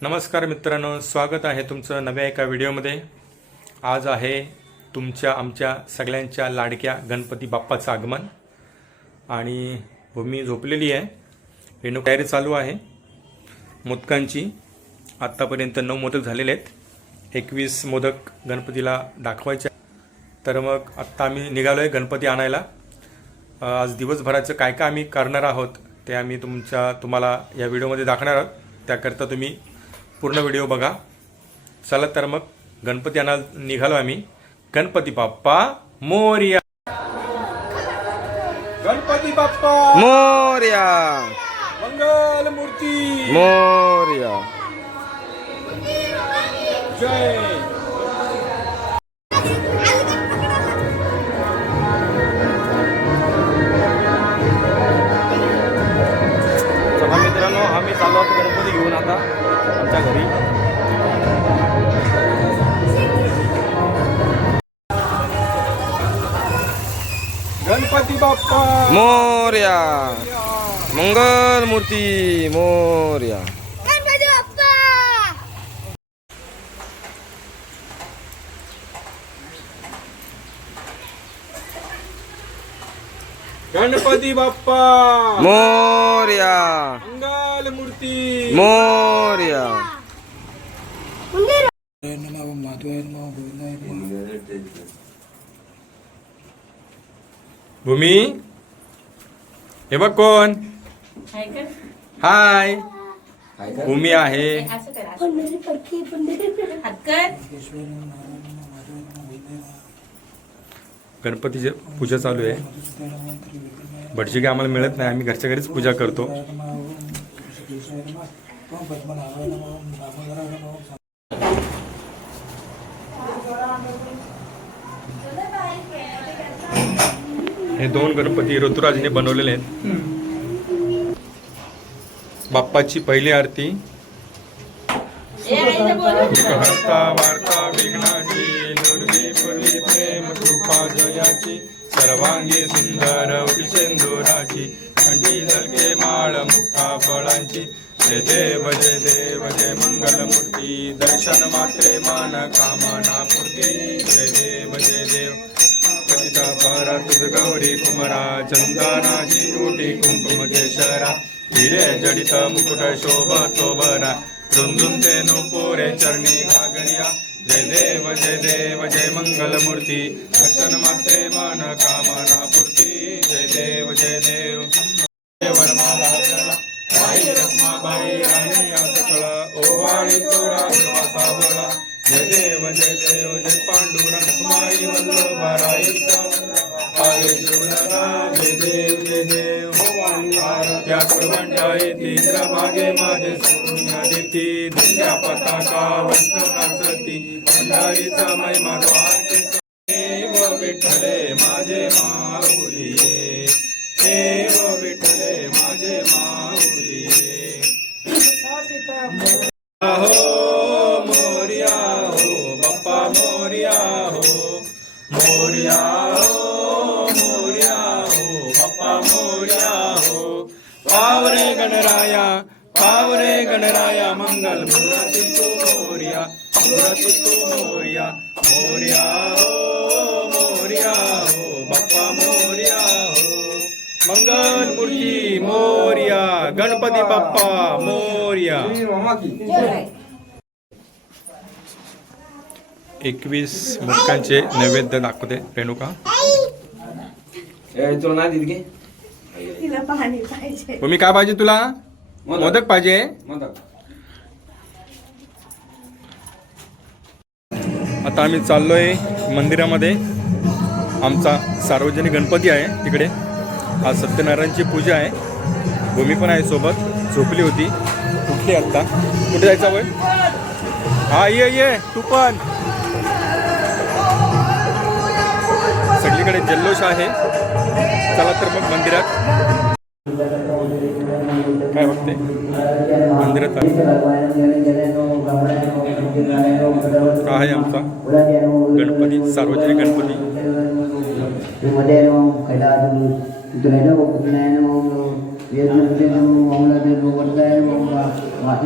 नमस्कार मित्रांनो स्वागत आहे तुमचं नव्या एका व्हिडिओमध्ये. आज आहे तुमच्या आमच्या सगळ्यांच्या लाडक्या गणपती बाप्पाचं आगमन. आणि भूमी झोपलेली आहे. रेणू तयारी चालू आहे. मोदकांची आत्तापर्यंत नऊ मोदक झालेले आहेत. एकवीस मोदक गणपतीला दाखवायचे तर मग आत्ता आम्ही निघालो आहे गणपती आणायला. आज दिवसभराचं काय काय आम्ही करणार आहोत ते आम्ही तुमच्या तुम्हाला या व्हिडिओमध्ये दाखवणार आहोत. त्याकरता तुम्ही पूर्ण व्हिडिओ बघा. चला तर मग गणपती आणायला निघालो आम्ही. गणपती बाप्पा मोर्या. गणपती बाप्पा. मोर्या. मंगल मूर्ती मोर्या. जय. गणपती बाप्पा. मोर्या. मंगल मूर्ती मोर्या. गणपती बाप्पा. मोर्या. मंगल मूर्ती. मोर्या. मंदिर भूमी? हे बघ कोण? हाय भूमी आहे. गणपतीची पूजा चालू आहे. भटजी काय आम्हाला मिळत नाही आम्ही घरच्या घरीच पूजा करतो. हे दोन गणपती ऋतुराजने बनवलेले आहेत. बाप्पाची पहिली आरती. हरता वार्ता विघ्नाची दुर्वी पुरी प्रेम कृपा जयाची सर्वांगी सुंदर विशेंदुराची थंडी झलके माळ मुक्ता फळांची. जय देव जय देव जय मंगल मूर्ती दर्शन मात्रे मान कामना मूर्ती जय देव जय देव. कथिता परा तुझ गौरी कुमरा चंदनाची कोटी कुंकुम केशरा हिरे जडित मुकुट शोभ शोभरा. रुंदुन नुपुरे चरणी घागरिया. जय देव जय देव जय मंगल मूर्ती दर्शन मात्रे मन कामना पूर्ती. जय देव जय देव. वरमा भागला बाई रखमा बाई राणी या सकळा ओवाळी तोरा वासा बोला जय देव जय देव जय पांडुरंग माई वल्लभा राईचा जय देव जय देव. त्या कडवंडा येते मागे माझे सोन्या देती. दुसऱ्या पताका वैष्णवनासती भंडारीचा महिमा द्वारकेचा देव विठ्ठले माझे माऊली देव विठ्ठले माझे मा गणराया पावरे गणराया मंगल मुराती तू मोर्या मुराती तू मोर्या मोर्या हो मोर्या हो बाप्पा मोर्या हो मंगल मूर्ती मोर्या गणपती बाप्पा मोर्या एकवीस मुलकांचे नैवेद्य दाखवते रेणुका. तुला नाही दिली तिला पाणी पाहिजे. भूमी काय पाहिजे तुला? मोदक पाहिजे. आता आम्ही चाललोय मंदिरामध्ये. आमचा सार्वजनिक गणपती आहे तिकडे. आज सत्यनारायणची पूजा आहे. भूमी पण आहे सोबत. झोपली होती. उठली आत्ता कुठे जायचं वय? हा ये ये. तू पण. सगळीकडे जल्लोष आहे. चला तर मग मंदिरात. काय वाटते मंदिरात आहे. हा आहे आमचा. गणपती सार्वजनिक गणपती.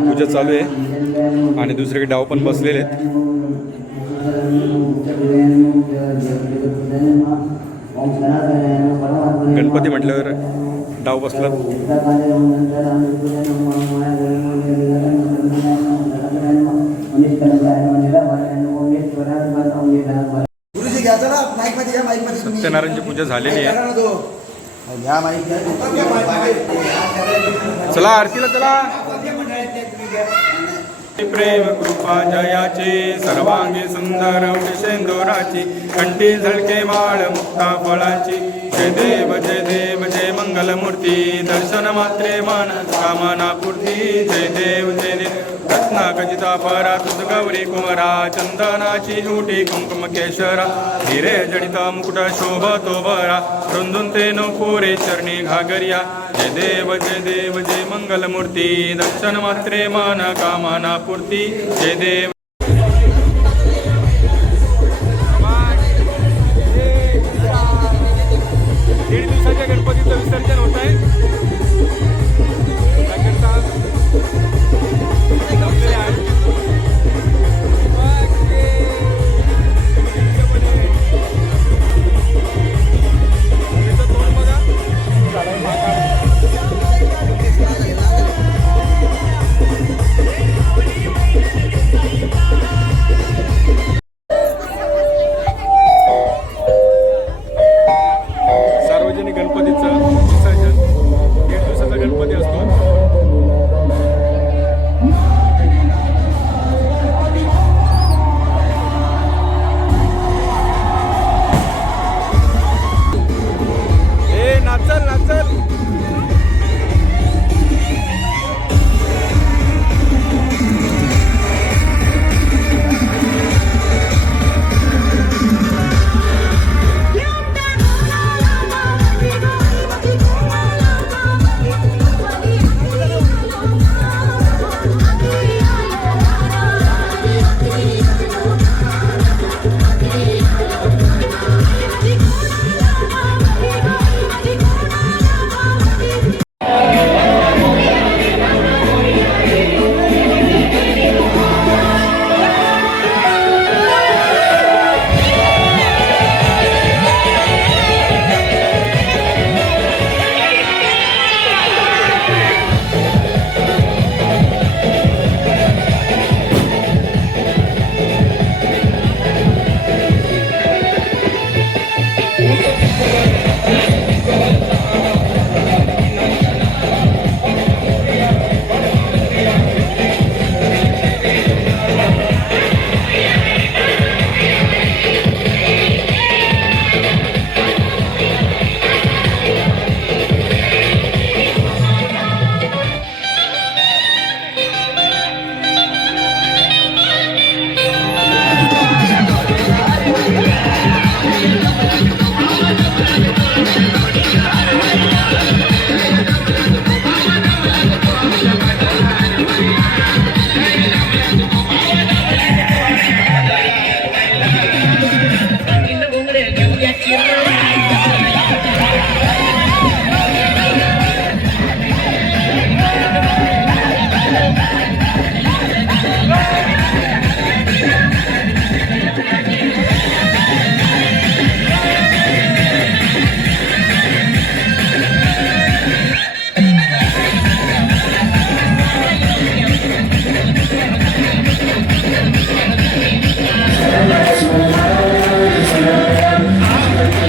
पूजा चालू आहे. आणि दुसरीकडे डाव पण बसलेले आहेत. गणपती म्हटल्यावर डाव बसला. सत्यनारायणची पूजा झालेली आहे. चला आरतीला चला. प्रेम कृपा जयाची सर्वांगी सुंदर शेंदोराची कंठी झळके माळ मुक्ता फळाची. जय देव जय देव जय मंगलमूर्ती दर्शन मात्रे मान कामना पूर्ती. जय देव जय देव. रत्ना खचिता परा तुझ गौरी कुमरा चंदनाची झुटी कुंकुम केशरा हिरे जडिता मुकुट शोभतो बरा रुंदून ते नोपुरे चरणी घागरिया. जय देव जय देव जय मंगलमूर्ती दर्शन मात्रे मान कामना पूर्ती जय देव. दीड दिवसाच्या गणपतीचं विसर्जन होत आहे sir.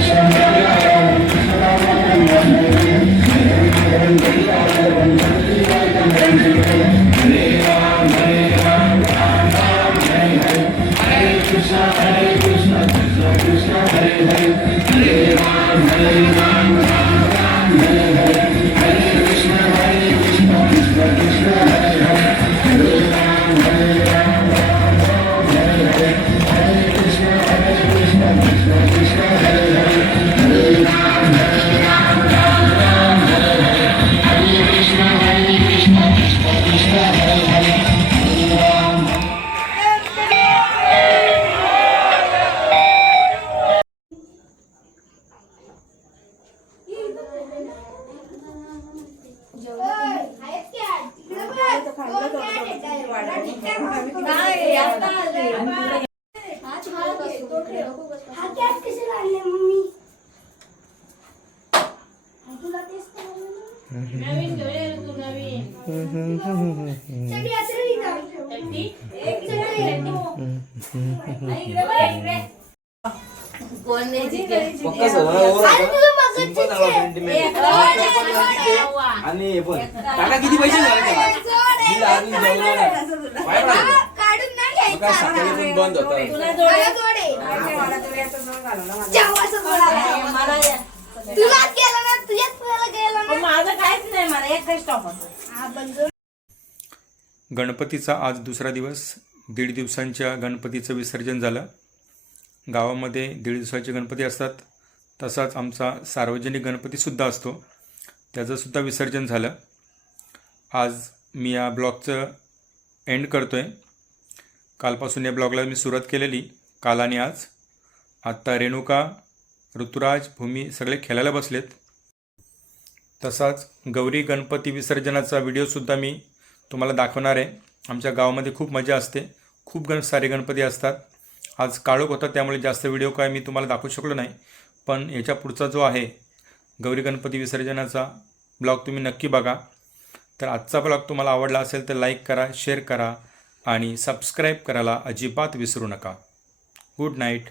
Thank you. आणि हे पण काका किती पैसे झाले त्याला अजून काढून नाही घ्यायचा. सकाळी बंद होतं मला ना तुझ्याच तुला गेला ना. माझं काहीच नाही मला एकच स्टॉप होता. हा पण जोड गणपतीचा आज दुसरा दिवस. दीड दिवसांच्या गणपतीचं विसर्जन झालं. गावामध्ये दीड दिवसाचे गणपती असतात. तसाच आमचा सार्वजनिक गणपतीसुद्धा असतो. त्याचंसुद्धा विसर्जन झालं. आज मी या ब्लॉगचं एंड करतो आहे कालपासून या ब्लॉगला मी सुरुवात केलेली काल आणि आज. आत्ता रेणुका ऋतुराज भूमी सगळे खेळायला बसलेत. तसाच गौरी गणपती विसर्जनाचा व्हिडिओसुद्धा मी तुम्हाला दाखवणार आहे. आमच्या गावामध्ये खूप मजा असते. खूप गण सारे गणपती असतात. आज काळोख होता त्यामुळे जास्त व्हिडिओ काय मी तुम्हाला दाखवू शकलो नाही. पण याच्या पुढचा जो आहे गौरी गणपती विसर्जनाचा ब्लॉग तुम्ही नक्की बघा. तर आजचा ब्लॉग तुम्हाला आवडला असेल तर लाईक करा शेअर करा आणि सबस्क्राईब करायला अजिबात विसरू नका. Good night.